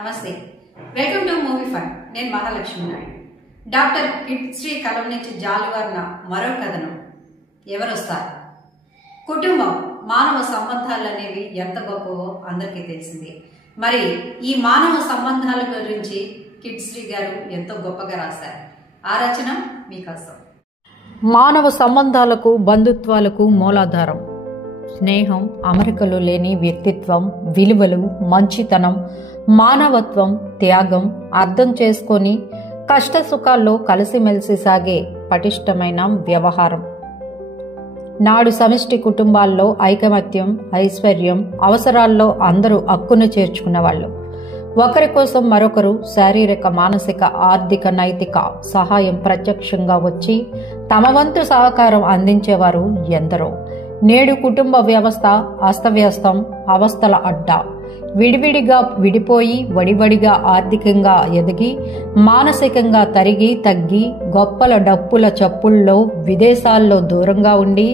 నమస్తే, welcome to movie fun. నేను Mahalakshmi Naidu. Doctor కిట్శ్రీ కలం నుంచి జాలువారిన మరో కథనం. ఎవరొస్తారు? కుటుంబం, మానవ సంబంధాలు అనేవి ఎంత గొప్పవో అందరికీ తెలిసింది. మరి ఈ మానవ సంబంధాల గురించి కిట్శ్రీ గారు ఎంతో గొప్పగా రాశారు. ఆ రచన మీకోసం. మానవ సంబంధాలకు, బంధుత్వాలకు మూలాధారం స్నేహం, అమరికలు లేని వ్యక్తిత్వం, విలువలు, మంచితనం, మానవత్వం, త్యాగం, అర్థం చేసుకొని కష్ట సుఖాల్లో కలిసిమెలిసి సాగే పటిష్టమైన వ్యవహారం. నాడు సమిష్టి కుటుంబాల్లో ఐకమత్యం, ఐశ్వర్యం, అవసరాల్లో అందరూ హక్కును చేర్చుకున్నవాళ్ళు. ఒకరి కోసం మరొకరు శారీరక, మానసిక, ఆర్థిక, నైతిక సహాయం ప్రత్యక్షంగా వచ్చి తమ వంతు సహకారం అందించేవారు ఎందరో. నేడు కుటుంబ వ్యవస్థ అస్తవ్యస్తం, అవస్థల అడ్డా. విడివిడిగా విడిపోయి వడివడిగా ఆర్థికంగా ఎదిగి మానసికంగా తరిగి తగ్గి గొప్పల డప్పుల చప్పుల్లో విదేశాల్లో దూరంగా ఉండి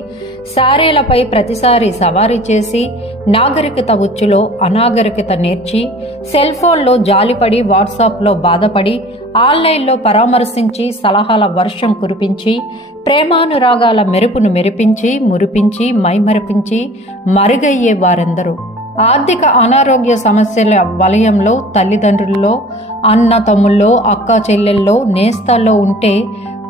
సారీలపై ప్రతిసారి సవారీ చేసి నాగరికత ఉచ్చులో అనాగరికత నేర్చి సెల్ ఫోన్లో జాలిపడి వాట్సాప్లో బాధపడి ఆన్లైన్లో పరామర్శించి సలహాల వర్షం కురిపించి ప్రేమానురాగాల మెరుపును మెరిపించి మురిపించి మైమరిపించి మరుగయ్యే వారెందరూ. ఆర్థిక అనారోగ్య సమస్యల వలయంలో తల్లిదండ్రుల్లో, అన్న తమ్ముల్లో, అక్క చెల్లెల్లో, నేస్తాల్లో ఉంటే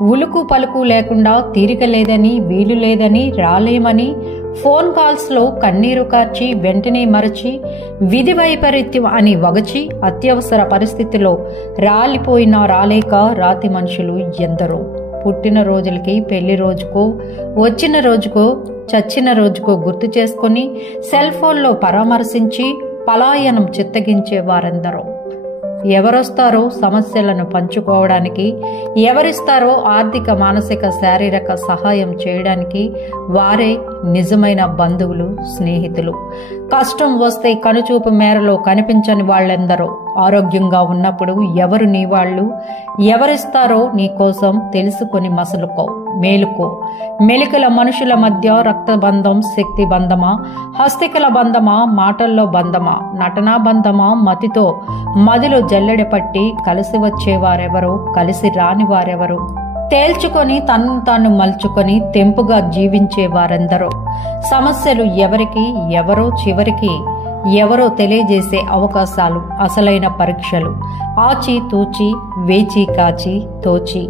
ఉలుకు పలుకు లేకుండా తీరిక లేదని, వీలు లేదని, రాలేమని ఫోన్ కాల్స్లో కన్నీరు కార్చి వెంటనే మరచి విధి వైపరీత్యం అని వగచి అత్యవసర పరిస్థితిలో రాలిపోయినా రాలేక రాతి మనుషులు ఎందరో. పుట్టిన రోజులకి, పెళ్లి రోజుకో, వచ్చిన రోజుకో, చచ్చిన రోజుకో గుర్తు చేసుకుని సెల్ ఫోన్లో పరామర్శించి పలాయనం చిత్తగించే వారెందరో. ఎవరొస్తారో సమస్యలను పంచుకోవడానికి, ఎవరిస్తారో ఆర్థిక, మానసిక, శారీరక సహాయం చేయడానికి వారే నిజమైన బంధువులు, స్నేహితులు. కష్టం వస్తే కనుచూపు మేరలో కనిపించని వాళ్ళెందరో. ఆరోగ్యంగా ఉన్నప్పుడు ఎవరు నీ వాళ్ళు, ఎవరిస్తారో నీ కోసం తెలుసుకొని మసలుకో, మేలుకో. మెలికల మనుషుల మధ్య రక్తబంధం, శక్తి బంధమా, హస్తికల బంధమా, మాటల్లో బంధమా, నటనా బంధమా, మతితో మదిలో జల్లెడ పట్టి కలిసి వచ్చేవారెవరో, కలిసి రాని వారెవరో, తేల్చుకొని తను తాను మలుచుకొని తెంపుగా జీవించే వారెందరో. సమస్యలు ఎవరికి, ఎవరో చివరికి ఎవరో తెలియజేసే అవకాశాలు అసలైన పరీక్షలు. ఆచి తూచి, వేచి కాచి తోచి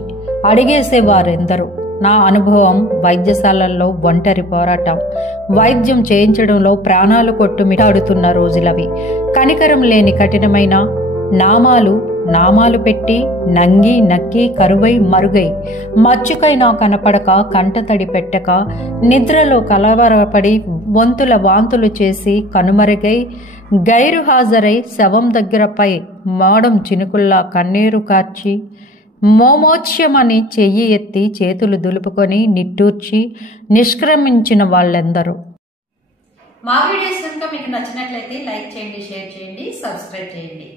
అడిగేసేవారెందరో. నా అనుభవం వైద్యశాలల్లో ఒంటరి పోరాటం. వైద్యం చేయించడంలో ప్రాణాలు కొట్టుమిటాడుతున్న రోజులవి. కనికరం లేని కఠినమైన నామాలు పెట్టి నంగి నక్కి కరువై మరుగై మచ్చుకైనా కనపడక కంటతడి పెట్టక నిద్రలో కలవరపడి వంతుల వాంతులు చేసి కనుమరుగై గైరు హాజరై శవం దగ్గరపై మోడం చినుకుల్లా కన్నీరు కార్చి మోమోచ్యమని చెయ్యి ఎత్తి చేతులు దులుపుకొని నిట్టూర్చి నిష్క్రమించిన వాళ్ళెందరూ. మా వీడియోస్ కనుక మీకు నచ్చినట్లయితే లైక్ చేయండి, షేర్ చేయండి, సబ్స్క్రైబ్ చేయండి.